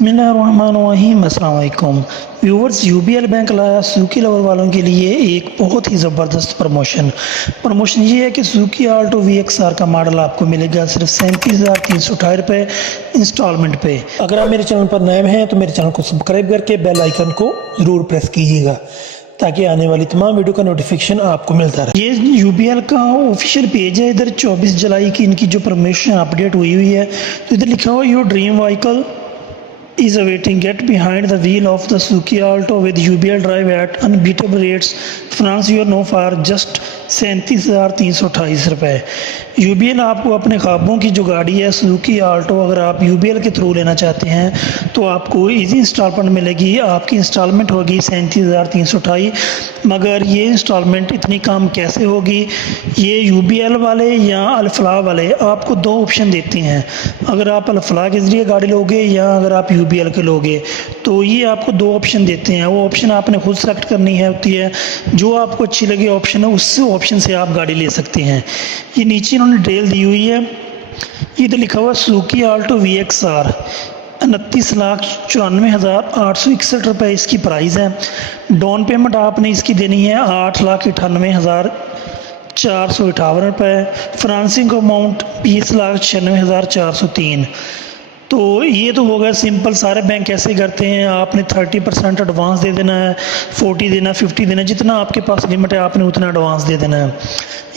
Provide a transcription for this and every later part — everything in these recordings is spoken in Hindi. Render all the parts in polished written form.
बिस्मिल्लाहिर्रहमानिर्रहीम। अस्सलाम वालेकुम व्यूवर्स। यूबीएल बैंक लाया सुजुकी लवर वालों के लिए एक बहुत ही ज़बरदस्त प्रमोशन ये है कि सुजुकी आल्टो VXR का मॉडल आपको मिलेगा सिर्फ 37,328 रुपये इंस्टॉलमेंट पे। अगर आप मेरे चैनल पर नए हैं तो मेरे चैनल को सब्सक्राइब करके बेल आइकन को ज़रूर प्रेस कीजिएगा ताकि आने वाली तमाम वीडियो का नोटिफिकेशन आपको मिलता रहे। ये यूबीएल का ऑफिशियल पेज है। इधर 24 जुलाई की इनकी जो प्रमोशन अपडेट हुई है तो इधर लिखा हुआ your dream vehicle is awaiting. Get behind the wheel of the Suzuki Alto with UBL drive at unbeatable rates. Finance your no for just 37,328 रुपये। यूबीएल आपको अपने ख्वाबों की जो गाड़ी है सुजुकी आल्टो, अगर आप यूबीएल के थ्रू लेना चाहते हैं तो आपको इजी इंस्टॉलमेंट मिलेगी। आपकी इंस्टॉलमेंट होगी 37,328। मगर ये इंस्टॉलमेंट इतनी कम कैसे होगी? ये यूबीएल वाले या अल्फलाह वाले आपको दो ऑप्शन देते हैं। अगर आप अल्फलाह के ज़रिए गाड़ी लोगे या अगर आप यूबीएल के लोगे तो ये आपको दो ऑप्शन देते हैं। वो ऑप्शन आपने खुद सेलेक्ट करनी है होती है। जो आपको अच्छी लगे ऑप्शन है उस ऑप्शन से आप गाड़ी ले सकते हैं। ये नीचे इन्होंने डिटेल दी हुई है। इधर लिखा हुआ सुजुकी आल्टो VXR 29,94,861 रुपये इसकी प्राइस है। डाउन पेमेंट आपने इसकी देनी है 8,98,458 रुपये। Financing amount 20,96,403। तो ये तो होगा सिंपल। सारे बैंक ऐसे करते हैं। आपने 30% एडवांस दे देना है, 40 देना, 50 देना, जितना आपके पास लिमिट है आपने उतना एडवांस दे देना है।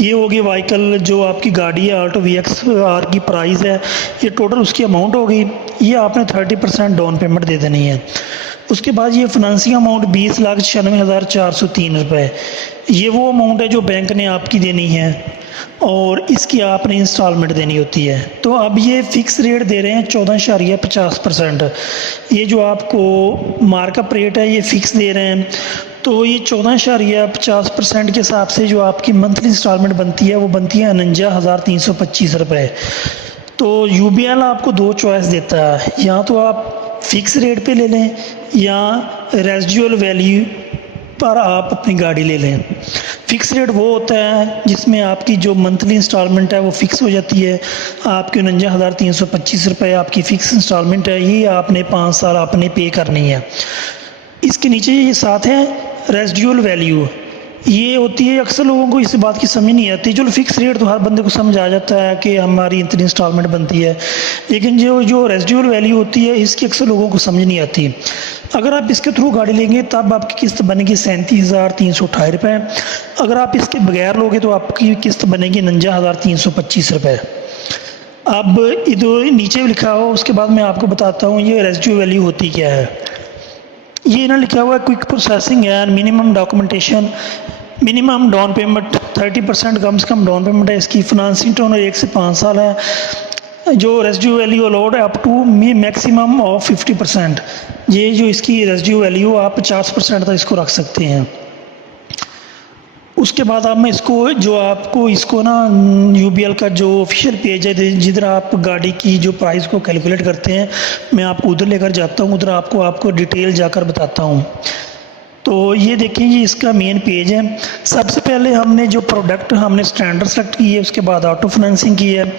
ये होगी व्हीकल जो आपकी गाड़ी है आल्टो VXR की प्राइस है। ये टोटल उसकी अमाउंट होगी। ये आपने 30% डाउन पेमेंट दे देनी है। उसके बाद ये फाइनेंसिंग अमाउंट 20,96,403 रुपये। ये वो अमाउंट है जो बैंक ने आपकी देनी है और इसकी आपने इंस्टॉलमेंट देनी होती है। तो अब ये फ़िक्स रेट दे रहे हैं 14.50%। ये जो आपको मार्कअप रेट है ये फ़िक्स दे रहे हैं। तो ये 14.50% के हिसाब से जो आपकी मंथली इंस्टॉलमेंट बनती है वो बनती है 49,325 रुपये। तो यूबीएल आपको दो चॉइस देता है, या तो आप फ़िक्स रेट पे ले लें या रेजिडुअल वैल्यू पर आप अपनी गाड़ी ले लें। फ़िक्स रेट वो होता है जिसमें आपकी जो मंथली इंस्टॉलमेंट है वो फ़िक्स हो जाती है। आपकी 49,325 रुपये आपकी फ़िक्स इंस्टॉलमेंट है। ये आपने 5 साल आपने पे करनी है। इसके नीचे ये साथ है रेजिडुअल वैल्यू। ये होती है, अक्सर लोगों को इस बात की समझ नहीं आती। जो फिक्स रेट तो हर बंदे को समझ आ जाता है कि हमारी इतनी इंस्टॉलमेंट बनती है, लेकिन जो रेजिडुअल वैल्यू होती है इसकी अक्सर लोगों को समझ नहीं आती। अगर आप इसके थ्रू गाड़ी लेंगे तब आपकी किस्त बनेगी 37,328 रुपये। अगर आप इसके बगैर लोगे तो आपकी किस्त बनेगी 49,325 रुपये। अब इधर नीचे लिखा हो उसके बाद मैं आपको बताता हूँ ये रेजिडुअल वैल्यू होती क्या है। ये ना लिखा हुआ है क्विक प्रोसेसिंग है, minimum documentation, minimum down payment 30% कम से कम डाउन पेमेंट है इसकी। फाइनेंसिंग टर्म 1 से 5 साल है। जो रेजिडुअल वैल्यू अलाउड है अप टू मैक्सिमम ऑफ 50%। ये जो इसकी रेजिडुअल वैल्यू आप 50% तक इसको रख सकते हैं। उसके बाद आप मैं इसको ना यूबीएल का जो ऑफिशियल पेज है जिधर आप गाड़ी की जो प्राइस को कैलकुलेट करते हैं मैं आपको उधर लेकर जाता हूँ। उधर आपको डिटेल जाकर बताता हूँ। तो ये देखें ये इसका मेन पेज है। सबसे पहले हमने जो प्रोडक्ट हमने स्टैंडर्ड सेलेक्ट की है, उसके बाद ऑटो फाइनेंसिंग की है,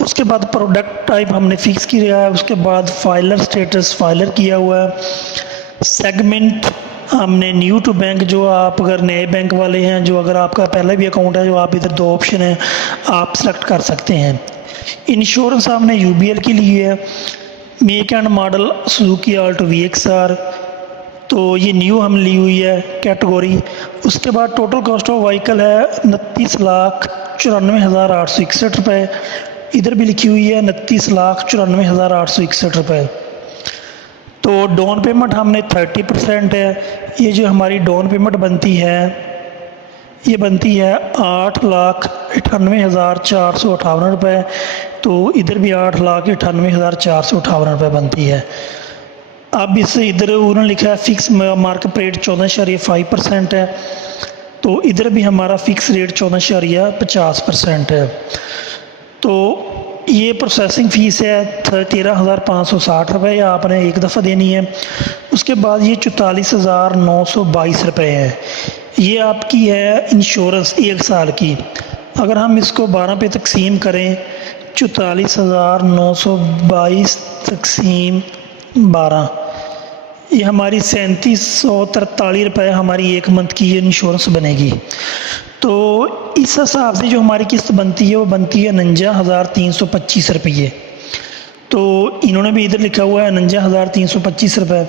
उसके बाद प्रोडक्ट टाइप हमने फिक्स किया है, उसके बाद फाइलर स्टेटस फाइलर किया हुआ है, सेगमेंट हमने न्यू टू बैंक, जो आप अगर नए बैंक वाले हैं, जो अगर आपका पहले भी अकाउंट है, जो आप इधर दो ऑप्शन है आप सेलेक्ट कर सकते हैं। इंश्योरेंस हमने यूबीएल के लिए है, make and model Suzuki Alto VXR, तो ये न्यू हम ली हुई है कैटेगरी। उसके बाद टोटल कॉस्ट ऑफ व्हीकल है 29,94,861 रुपये। इधर भी लिखी हुई है 29,94,861 रुपये। तो डाउन पेमेंट हमने 30% है। ये जो हमारी डाउन पेमेंट बनती है ये बनती है 8,98,458 रुपये। तो इधर भी 8,98,458 रुपये बनती है। अब इस इधर उन्होंने लिखा है फिक्स मार्कअप रेट 14.5% है। तो इधर भी हमारा फिक्स रेट 14.50% है। तो ये प्रोसेसिंग फ़ीस है 13,560 रुपये आपने एक दफ़ा देनी है। उसके बाद ये 44,922 रुपये है। ये आपकी है इंश्योरेंस 1 साल की। अगर हम इसको 12 पे तकसीम करें 44,922 तकसीम 12, ये हमारी 3743 रुपये हमारी एक मंथ की ये इंश्योरेंस बनेगी। तो इस हिसाब से जो हमारी किस्त बनती है वो बनती है 49,325 रुपये। तो इन्होंने भी इधर लिखा हुआ है 49,325 रुपये।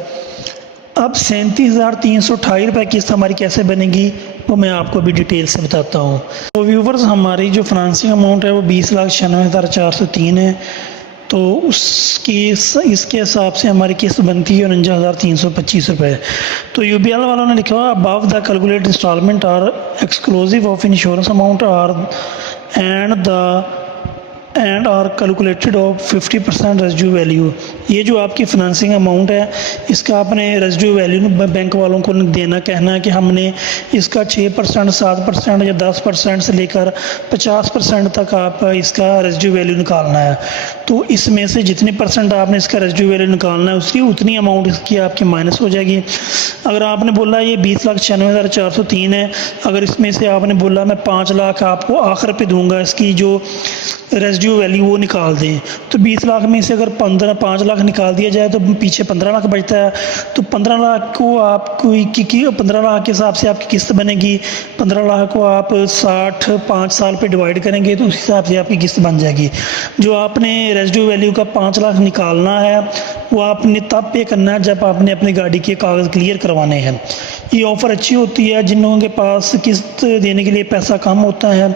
अब 37,328 रुपये किस्त हमारी कैसे बनेगी वो मैं आपको अभी डिटेल से बताता हूँ। तो व्यूवर्स, हमारी जो फाइनेंसिंग अमाउंट है वो 20,96,403 है। तो इसके हिसाब से हमारी किस्त बनती है 49,325 रुपये। तो यूबीएल वालों ने लिखा हुआ above the calculated installment are exclusive of insurance amount and are calculated of 50% residue value. ये जो आपकी फाइनेंसिंग अमाउंट है इसका आपने रेजिड्यू वैल्यू बैंक वालों को देना, कहना है कि हमने इसका 6%, 7% या 10% से लेकर 50% तक आप इसका रेजिड्यू वैल्यू निकालना है। तो इसमें से जितने परसेंट आपने इसका रेजिड्यू वैल्यू निकालना है उसकी उतनी अमाउंट इसकी आपकी माइनस हो जाएगी। अगर आपने बोला ये 20,96,403 है, अगर इसमें से आपने बोला मैं 5 लाख आपको आखिर पे दूंगा, इसकी जो रेजिड्यू वैल्यू वो निकाल दें, तो 20 लाख में से अगर 5 लाख निकाल दिया जाए तो पीछे 15 लाख बचता है। तो 15 लाख को आपको 15 लाख के हिसाब से आपकी किस्त बनेगी। 15 लाख को आप 5 साल पे डिवाइड करेंगे तो उस हिसाब से आपकी किस्त बन जाएगी। जो आपने रेजिड्यू वैल्यू का 5 लाख निकालना है वो आपने तब पे करना है जब आपने अपनी गाड़ी के कागज़ क्लियर करवाने हैं। ये ऑफ़र अच्छी होती है जिन लोगों के पास किस्त देने के लिए पैसा कम होता है,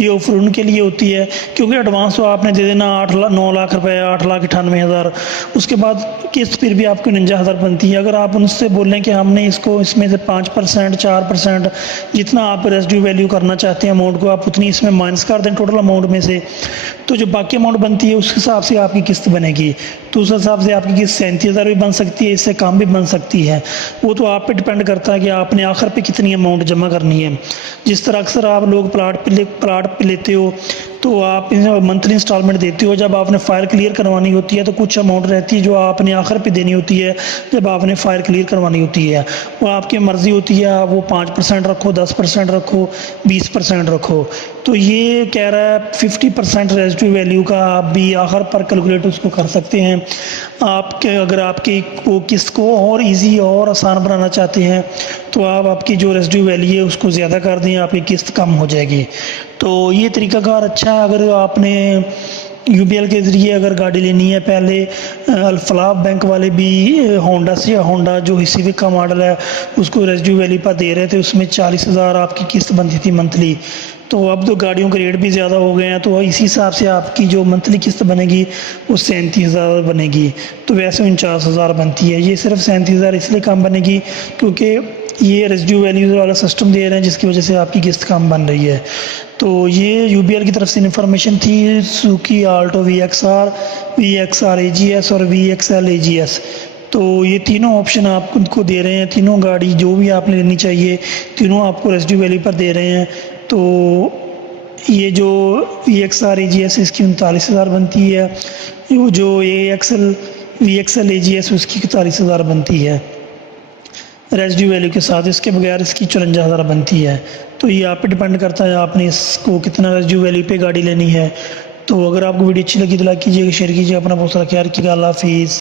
ये ऑफ़र उनके लिए होती है, क्योंकि एडवांस तो आपने दे देना 9 लाख रुपए, 8,98,000, उसके बाद किस्त फिर भी आपको 49,000 बनती है। अगर आप उनसे बोलें कि हमने इसमें से 5%, 4% जितना आप रेजिड्यू वैल्यू करना चाहते हैं अमाउंट को आप उतनी इसमें माइनस कर दें टोटल अमाउंट में से, तो जो बाकी अमाउंट बनती है उस हिसाब से आपकी किस्त बनेगी। तो उस हिसाब से आपकी किस्त 37,000 भी बन सकती है, इससे कम भी बन सकती है। वो तो आप पे डिपेंड करता है कि आपने आखिर पे कितनी अमाउंट जमा करनी है। जिस तरह अक्सर आप लोग प्लाट पे लेते हो तो आप मंथली इंस्टॉलमेंट देते हो, जब आपने फाइल क्लियर करवानी होती है तो कुछ अमाउंट रहती है जो आपने आखिर पे देनी होती है जब आपने फाइल क्लियर करवानी होती है। वो आपकी मर्ज़ी होती है, आप वो 5% रखो, 10% रखो, 20% रखो। तो ये कह रहा है 50% रेजिड्यू वैल्यू का आप भी आखिर पर कैलकुलेट उसको कर सकते हैं। अगर आपके वो किस्त को और इजी और आसान बनाना चाहते हैं तो आप आपकी जो रेजिड्यू वैल्यू है उसको ज़्यादा कर दें, आपकी किस्त कम हो जाएगी। तो ये तरीक़ाकार अच्छा है। अगर आपने यूबीएल के ज़रिए अगर गाड़ी लेनी है, पहले अल्फलाह बैंक वाले भी होंडा जो सिविक का मॉडल है उसको रेजिड्यू वैल्यू पर दे रहे थे, उसमें 40,000 आपकी किस्त बनती थी मंथली। तो अब तो गाड़ियों के रेट भी ज़्यादा हो गए हैं, तो इसी हिसाब से आपकी जो मंथली किस्त बनेगी वो 37,000 बनेगी। तो वैसे 49,000 बनती है। ये सिर्फ 37,000 इसलिए कम बनेगी क्योंकि ये रेजिड्यू वैल्यू वाला सिस्टम दे रहे हैं जिसकी वजह से आपकी किस्त कम बन रही है। तो ये यूबीएल की तरफ से इन्फॉर्मेशन थी। Suzuki Alto VXR, VXR AGS और VXL AGS, तो ये तीनों ऑप्शन आपको दे रहे हैं। तीनों गाड़ी जो भी आपने लेनी चाहिए तीनों आपको रेजिड्यू वैल्यू पर दे रहे हैं। तो ये जो VXR AGS इसकी 39,000 बनती है, वो जो VXL AGS उसकी 41,000 बनती है रेजिड्यू वैल्यू के साथ। इसके बगैर इसकी 54,000 बनती है। तो ये आप पे डिपेंड करता है आपने इसको कितना रेजिड्यू वैल्यू पे गाड़ी लेनी है। तो अगर आपको वीडियो अच्छी लगी तो लाइक कीजिएगा, शेयर कीजिए, अपना बहुत सारा ख्याल रखिएगा। अल्लाह हाफिज़।